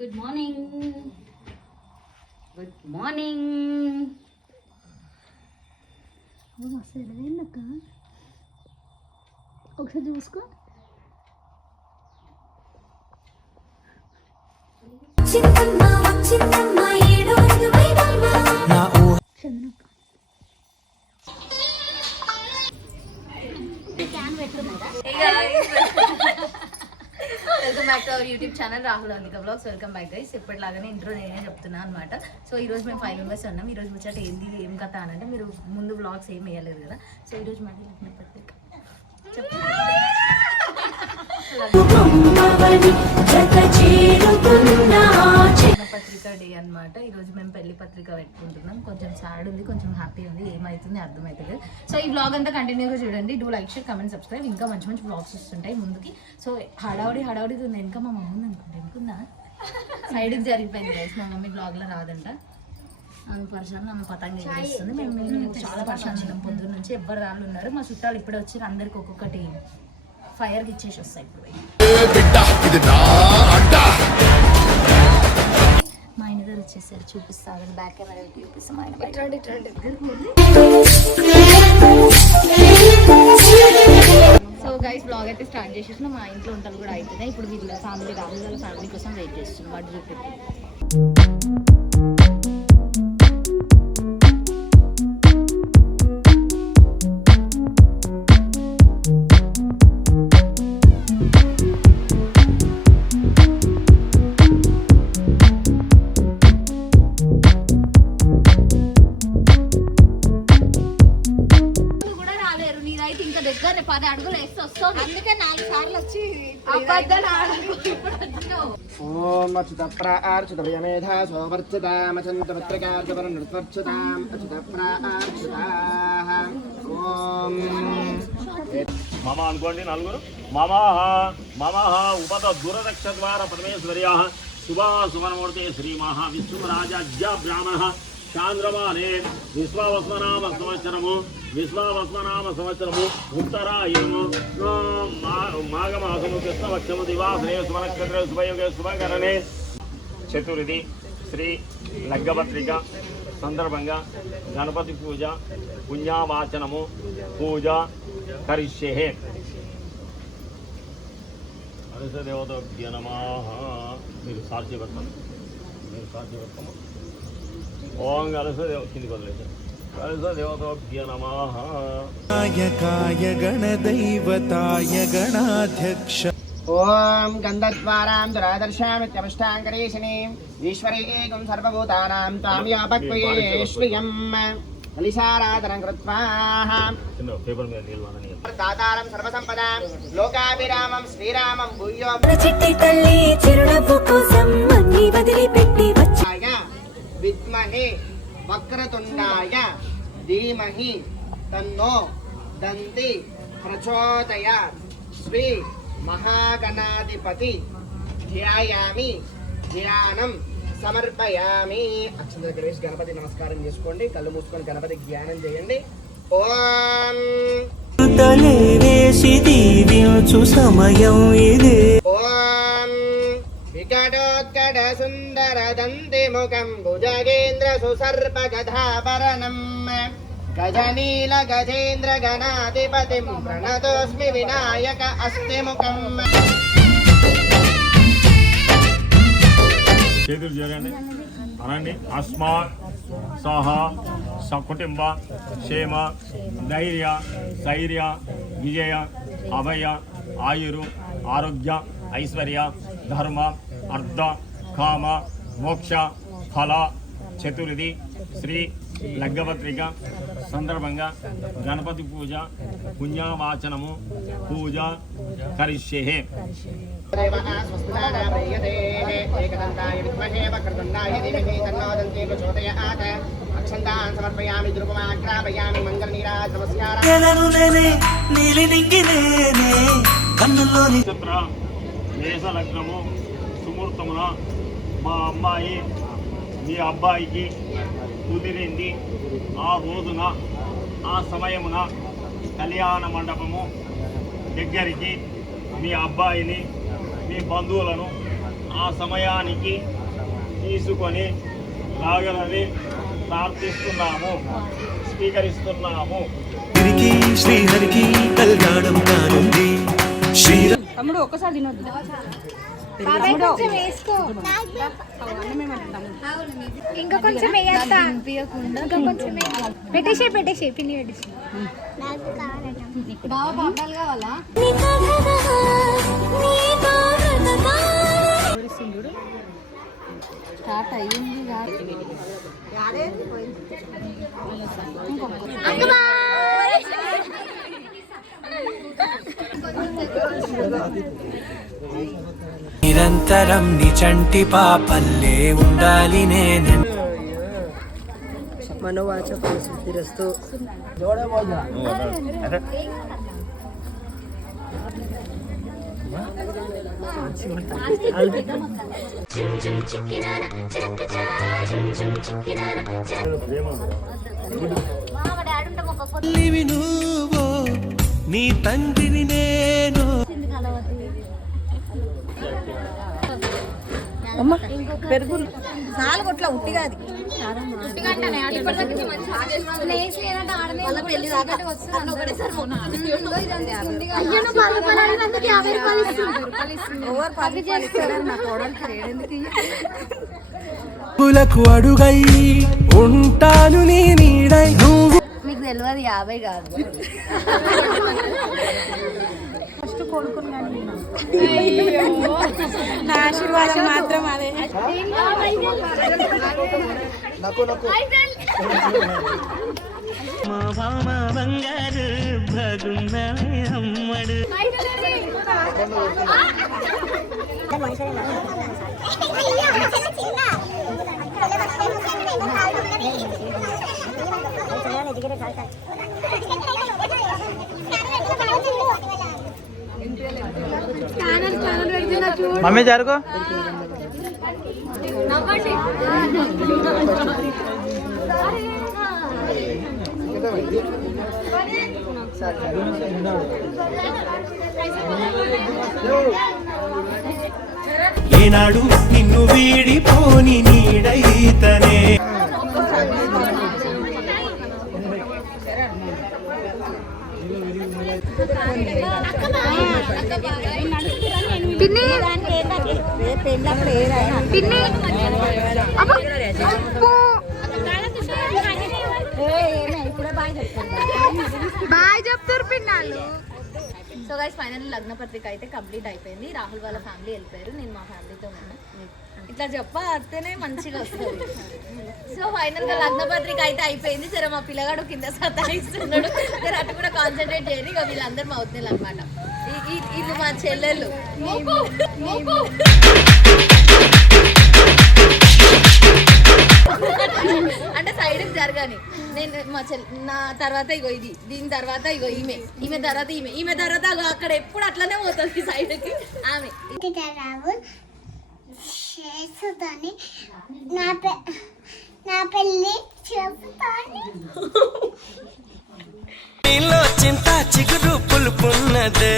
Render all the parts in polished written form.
Good morning. Good morning. మస్తు ఎడవేందక్క, ఒకసారి చూసుకో. Welcome back to our YouTube channel Rahul అందిక బ్లాగ్స్. Welcome back guys. ఎప్పటిలాగానే ఇంట్రో నేనే చెప్తున్నాను అనమాట. సో ఈ రోజు మేము 5 మెంబర్స్ ఉన్నాం. ఈ రోజు ముచ్చట ఏంది ఏం కథ అని అంటే, మీరు ముందు బ్లాగ్స్ ఏం వేయలేదు కదా. సో ఈ రోజు మాకు పత్రిక పత్రిక డే అనమాట. ఈరోజు మేము పెళ్లి పత్రిక పెట్టుకుంటున్నాం. కొంచెం సాడ్ ఉంది, కొంచెం హ్యాపీ ఉంది. ఏమవుతుంది అర్థమవుతుంది. సో ఈ బ్లాగ్ అంతా కంటిన్యూగా చూడండి. Do like, share, comment, subscribe. ఇంకా మంచి మంచి బ్లాగ్స్ వస్తుంటాయి ముందుకి. సో హడావుడి ఉంది. ఇంకా మా మమ్మీ ఉంది అనుకుంటా, ఎందుకుందా సైడ్కి జరిగిపోయింది గైస్. మా మమ్మీ బ్లాగ్లో రాదంట. ఆమె పరిశాన్, ఆమె పతంగి చేస్తుంది. మేము చాలా పరిశాన్ ఉన్నాం పొద్దున్న నుంచి. ఎవ్వరు రాళ్ళు ఉన్నారు. మా చుట్టాలు ఇప్పుడే వచ్చి అందరికి ఒక్కొక్కటి ఫైర్కి ఇచ్చేసి వస్తాయి. ఇప్పుడు మా ఆయన గారు వచ్చేసారు, చూపిస్తాను. బ్యాక్ కెమెరా చూపిస్తాం. ఆయన సో గైస్ బ్లాగ్ అయితే స్టార్ట్ చేసేసిన. మా ఇంట్లో వంటలు కూడా అవుతున్నాయి. ఇప్పుడు వీళ్ళ ఫ్యామిలీ, రాహుల్ వాళ్ళ ఫ్యామిలీ కోసం వెయిట్ చేస్తున్నాం. వాటి చూపెట్టి దగ్గర 10 అడుగులు వేస్తే వస్తుంది. అందుకే 4 సార్లు వచ్చి ఓం అచ్యుత ప్రార్చిత వ్యమేధ సోవర్చితామచంత పత్రికార్జవర నృత్వర్చితాం అచ్యుత ప్రార్చితాః. ఓం మమ అనుకోండి నలుగురు. మమ ఉపత దూరదక్ష ద్వార పరమేశ్వర్యాః శుభా సువర్ణమూర్తి శ్రీ మహావిష్ణురాజ్య బ్రాహ్మణ చాంద్రమానే విశ్వావస్మనామ సంవత్సరము ఉత్తరాయణము మాఘమాసము కృష్ణపక్షము దివాసనే సుమనక్షత్ర శుభయోగే శుభకరణే. చతుర్థి శ్రీ లగ్గపత్రిక సందర్భంగా గణపతి పూజ పుణ్యావాచనము పూజ కరిష్యే. దేవతభ్య నమః. మీరు సాక్షి పెడతాము. ఓం కిందికి వదిలేసారు. దేవతభ్య నమః. నాయకాయ గణదైవతాయ గణాధ్యక్ష. ఓం గంధద్వారాం దురాదర్శామిత్యమష్టాంకరేషిణీం ఈశ్వరేకం సర్వభూతానాం తాం వ్యాపక్వయే శ్రియం కలిశారాధనం కృత్వా దాతారం సర్వసంపదాం లోకాభిరామం శ్రీరామం భూయో చిట్టి తల్లి చిరునవ్వు కోసం అన్ని వదిలిపెట్టి వచ్చాయ విద్మహే వక్రతుండాయ ధీమహి తన్నో దంతి ప్రచోదయాత్. శ్రీ మహాగణాధిపతి ధ్యాయామి, ధ్యానం సమర్పయామి. అక్షంత దగ్గర వేసి గణపతి నమస్కారం చేసుకోండి. కళ్ళు మూసుకొని గణపతి ధ్యానం చేయండి. ఓం సమయం ఇదే. ఓం వికటోత్కట సుందర దంతి ముఖం భుజగేంద్ర సుసర్ప గధాభరణం గజనీల గజేంద్ర గణాధిపతిం ప్రణతోస్మి వినాయక అస్తి ముఖం. చేతులు చేయండి, అనండి. అస్మాత్ సహ సకుటుంబ క్షేమ ధైర్య స్థైర్య విజయ అభయ ఆయురు ఆరోగ్య ఐశ్వర్య ధర్మ అర్థ కామ మోక్ష ఫల. చతుర్థి శ్రీ లగ్గపత్రిక సందర్భంగా గణపతి పూజ పుణ్యావాచనము పూజ కరిష్యే. నక్షత్ర మేష లగ్నము సుముహూర్తమున మా అమ్మాయి మీ అబ్బాయికి కుదిరింది. ఆ రోజున ఆ సమయమున కళ్యాణ మండపము దగ్గరికి మీ అబ్బాయిని మీ బంధువులను ఆ సమయానికి తీసుకొని రాగలని ప్రార్థిస్తున్నాము, స్వీకరిస్తున్నాము. హరికి శ్రీహరికి కళ్యాణం కానుంది శ్రీరా తమ్ముడు ఒక్కసారి తినొద్దు ఇంకా కొంచెం వేయస్తా ఇంకా కొంచెం పెట్టేసే పిన్ని పెట్టేసి బావ పాపాలు కావాలా? స్టార్ట్ అయ్యింది నిరంతరం నీ చంటి పాపల్లే ఉండాలి నేను మనోవాచ సిద్ధిరస్తు. తల్లివి నువ్వు నీ తండ్రిని నేను పెరుగు నాలుగు కొట్ల ఉట్టిగా అది పులకు అడుగై ఉంటాను నీ నీడై నువ్వు. మీకు తెలియదు 50 కాదు. ఫస్ట్ కొడుకుని కానీ నా ఆశీర్వాదం మాత్రం అదే. మా బామ బంగారు భగుందమే అమ్మడు మమ్మీ జరుగు. ఏనాడు నిన్ను వీడిపోని నీడైతనే పిన్ని పిన్ని బాయ్ చెప్తారు పిన్నాళ్ళు. సో గైస్ ఫైనల్లీ లగ్న పత్రిక అయితే కంప్లీట్ అయిపోయింది. రాహుల్ వాళ్ళ ఫ్యామిలీ వెళ్ళిపోయారు, నేను మా ఫ్యామిలీతో ఉన్నా. ఇట్లా చెప్పేనే మంచిగా వస్తుంది. సో ఫైనల్ గా లగ్న పత్రిక అయితే అయిపోయింది. సరే మా పిల్లగాడు కింద సతాయిస్తున్నాడు, సరే అటు కూడా కాన్సన్ట్రేట్ చేయండి. ఇక వీళ్ళందరూ మా వద్దులు అనమాట. ఇది మా చెల్లెళ్ళు. అంటే సైడ్ జరగాని నేను మా నా తర్వాత ఇగో ఇది, దీని తర్వాత ఇగో ఈమె తర్వాత ఈమె తర్వాత అక్కడ ఎప్పుడు అట్లనే పోతుంది సైడ్కి ఆమె. చేస్తుందని నా పెళ్ళి చేస్తాను. చింత చిగురు పులుపున్నదే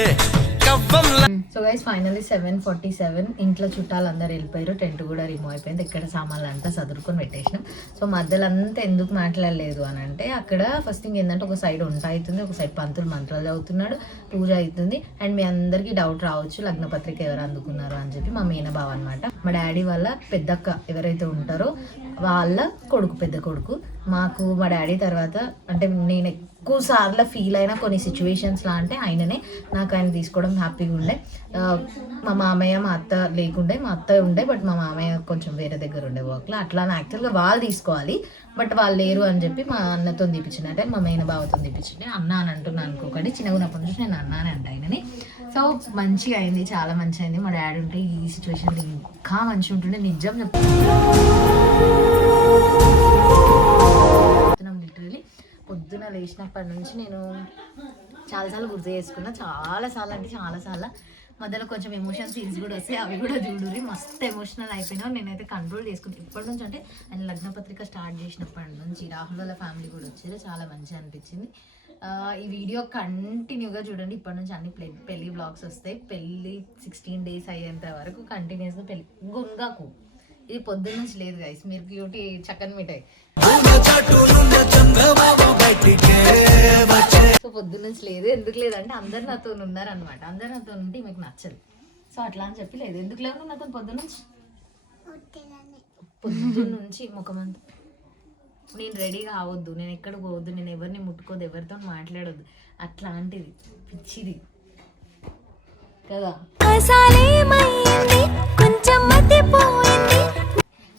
కవ్వంలా. సో గైస్ ఫైనల్లీ 7:47 ఇంట్లో చుట్టాలు అందరు వెళ్ళిపోయారు, టెంట్ కూడా రిమూవ్ అయిపోయింది. ఇక్కడ సామాన్లు అంతా సదురుకొని పెట్టేసినాం. సో మధ్యలో అంతా ఎందుకు మాట్లాడలేదు అని అంటే, అక్కడ ఫస్ట్ థింగ్ ఏంటంటే ఒక సైడ్ వంట అవుతుంది, ఒక సైడ్ పంతులు మంత్రాలు చదువుతున్నాడు, పూజ అవుతుంది. అండ్ మీ అందరికీ డౌట్ రావచ్చు లగ్న పత్రిక ఎవరు అందుకున్నారు అని చెప్పి. మా మేనబావ అనమాట, మా డాడీ వాళ్ళ పెద్దక్క ఎవరైతే ఉంటారో వాళ్ళ కొడుకు, పెద్ద కొడుకు. మాకు మా డాడీ తర్వాత అంటే నేను ఎక్కువ సార్లు ఫీల్ అయిన కొన్ని సిచ్యువేషన్స్లో అంటే ఆయననే. నాకు ఆయన తీసుకోవడం హ్యాపీగా ఉండే. మా మామయ్య మా అత్త లేకుండే, మా అత్త ఉండే, బట్ మా మామయ్య కొంచెం వేరే దగ్గర ఉండే వర్క్లో. అట్లా యాక్చువల్గా వాళ్ళు తీసుకోవాలి, బట్ వాళ్ళు లేరు అని చెప్పి మా అన్నతో తీపించిన, అంటే మా మేన బావతో తీపించింది. అన్న అని అంటున్నాను అనుకోకండి, చిన్నగా ఉన్నప్పటి నుంచి నేను అన్న అని అంట ఆయనని. సో మంచిగా అయింది, చాలా మంచిగా అయింది. మా డాడీ ఉంటే ఈ సిచ్యువేషన్లో ఇంకా మంచిగా ఉంటుండే, నిజం చెప్తున్నాం. లిటరలీ పొద్దున లేచినప్పటి నుంచి నేను చాలాసార్లు గుర్తు చేసుకున్నా, చాలాసార్లు అంటే చాలాసార్లు. మధ్యలో కొంచెం ఎమోషన్ సీన్స్ కూడా వస్తాయి, అవి కూడా చూడుర్రి. మస్తు ఎమోషనల్ అయిపోయినా నేనైతే కంట్రోల్ చేసుకుంటాను ఇప్పటి నుంచి. అంటే ఆయన లగ్న పత్రిక స్టార్ట్ చేసినప్పటి నుంచి రాహుల్ వాళ్ళ ఫ్యామిలీ కూడా వచ్చారు, చాలా మంచిగా అనిపించింది. ఈ వీడియో కంటిన్యూగా చూడండి. ఇప్పటి నుంచి అన్ని పెళ్లి బ్లాగ్స్ వస్తాయి. పెళ్లి 16 days అయ్యేంత వరకు కంటిన్యూస్గా పెళ్లి గుంగాకు. ఇది పొద్దున్న నుంచి లేదు గైస్, మీరు క్యూటీ చక్కని మిఠాయి. సో పొద్దున్న నుంచి లేదు. ఎందుకు లేదంటే అందరు నాతో ఉన్నారనమాట. అందరు నాతో ఉంటే మీకు నచ్చదు. సో అట్లా అని చెప్పి లేదు. ఎందుకు లేవు నాతో పొద్దున్న నుంచి? పొద్దున్న నుంచి ముఖమంతా నేను రెడీ కావద్దు, నేను ఎక్కడికి పోవద్దు, నేను ఎవరిని ముట్టుకోవద్దు, ఎవరితో మాట్లాడొద్దు, అట్లాంటిది పిచ్చిది కదా.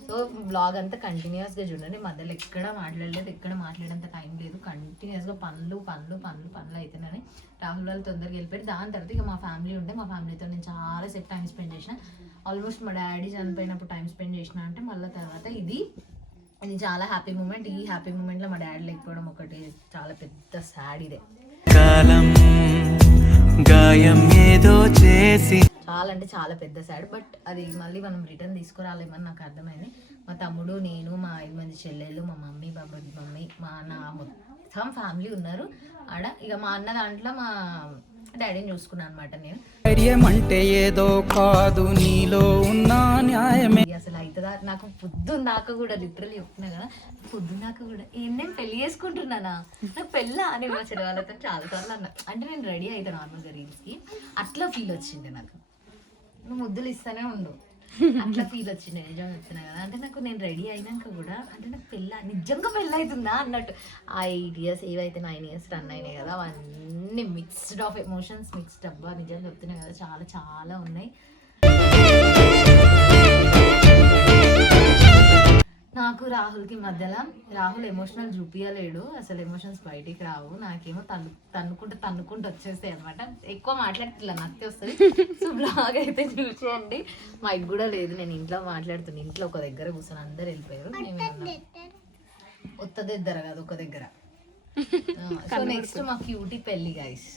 సో బ్లాగ్ అంతా కంటిన్యూస్గా చూడండి. మధ్యలో ఎక్కడ మాట్లాడలేదు, ఎక్కడ మాట్లాడేంత టైం లేదు. కంటిన్యూస్గా పనులు అయితేనే రాహుల్ వాళ్ళు తొందరగా వెళ్ళిపోయారు. దాని తర్వాత ఇక మా ఫ్యామిలీ ఉంటే మా ఫ్యామిలీతో నేను చాలాసేపు టైం స్పెండ్ చేసిన. ఆల్మోస్ట్ మా డాడీ చనిపోయినప్పుడు టైం స్పెండ్ చేసిన అంటే మళ్ళీ తర్వాత ఇది చాలా హ్యాపీ మూమెంట్. ఈ హ్యాపీ మూమెంట్లో మా డాడీ లేకపోవడం ఒకటి చాలా పెద్ద సాడ్. ఇదే కాలం గాయం ఏదో చేసి చాలా అంటే చాలా పెద్ద సాడ్. బట్ అది మళ్ళీ మనం రిటర్న్ తీసుకురాలేమని నాకు అర్థమైంది. మా తమ్ముడు, నేను, మా 5 మంది చెల్లెళ్ళు, మా మమ్మీ, బాబాయ్ మమ్మీ, మా అన్న, మొత్తం ఫ్యామిలీ ఉన్నారు ఆడ. ఇక మా అన్న దాంట్లో మా డాడీని చూసుకున్నాను అనమాట నేను. అంటే ఏదో కాదు నీలో ఉన్న న్యాయమే. అసలు అవుతుందా నాకు పొద్దున్నాక కూడా, లిటరల్లీ చెప్తున్నా కదా, పొద్దున్నాక కూడా నేను పెళ్లి చేసుకుంటున్నానా, నాకు పెళ్ళా అని మా చెల్లె వాళ్ళతో చాలాసార్లు అన్నా. అంటే నేను రెడీ అవుతాను నార్మల్గా రీల్స్కి, అట్లా ఫీల్ వచ్చింది నాకు. నువ్వు ముద్దులు ఇస్తానే ఉండు, అట్లా ఫీల్ వచ్చింది. నిజం చెప్తున్నా కదా. అంటే నాకు నేను రెడీ అయినాక కూడా అంటే నాకు నిజంగా పెళ్ళి అవుతుందా అన్నట్టు. ఆ 8 years ఏవైతే 9 years రన్ అయినాయి కదా, అవన్నీ మిక్స్డ్ ఆఫ్ ఎమోషన్స్, మిక్స్డ్ అబ్బా నిజంగా చెప్తున్నా కదా, చాలా చాలా ఉన్నాయి. నాకు రాహుల్కి మధ్యలో, రాహుల్ ఎమోషనల్ చూపించలేడు, అసలు ఎమోషన్స్ బయటికి రావు. నాకేమో తన్నుకుంటూ వచ్చేస్తాయి అనమాట. ఎక్కువ మాట్లాడుతున్నా నత్తి వస్తుంది. సో బ్లాగ్ అయితే చూసేయండి. మైక్ కూడా లేదు, నేను ఇంట్లో మాట్లాడుతున్నా. ఇంట్లో ఒక దగ్గర కూర్చొని అందరు వెళ్ళిపోయారు. ఒత్తది ఇద్దరు కాదు, ఒక దగ్గర. సో నెక్స్ట్ మా క్యూటీ పెళ్లి గైస్.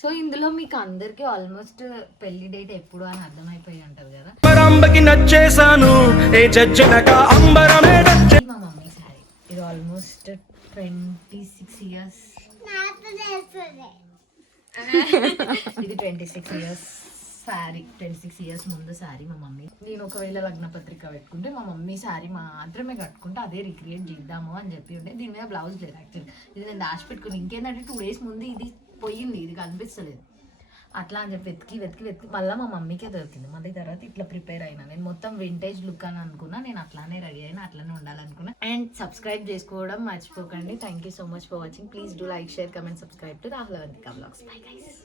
సో ఇందులో మీకు అందరికి ఆల్మోస్ట్ పెళ్లి డేట్ ఎప్పుడు అని అర్థమైపోయి ఉంటది కదా. మా మమ్మీ సారీ, ఇది ఆల్మోస్ట్ 26 years. ఇది 26 years శారీ, 26 years ముందు శారీ మా మమ్మీ. నేను ఒకవేళ లగ్న పత్రిక పెట్టుకుంటే మా మమ్మీ శారీ మాత్రమే కట్టుకుంటే అదే రిక్రియేట్ చేద్దాము అని చెప్పి ఉండే. దీని మీద బ్లౌజ్ లేదు యాక్చువల్లీ, ఇది నేను దాచి పెట్టుకుని. ఇంకేంటంటే 2 days ముందు ఇది పోయింది, ఇది కనిపిస్తలేదు. అట్లా అని చెప్పి వెతికి మళ్ళీ మా మమ్మీకే దొరికింది. మళ్ళీ తర్వాత ఇట్లా ప్రిపేర్ అయినా. నేను మొత్తం వింటేజ్ లుక్ అని అనుకున్నా, నేను అట్లానే రెడీ అయినా, అట్లానే ఉండాలనుకున్నా. అండ్ సబ్స్క్రైబ్ చేసుకోవడం మర్చిపోకండి. Thank you so much for watching. Please do like, share, comment, subscribe to Rahul Avantika blogs. Bye guys.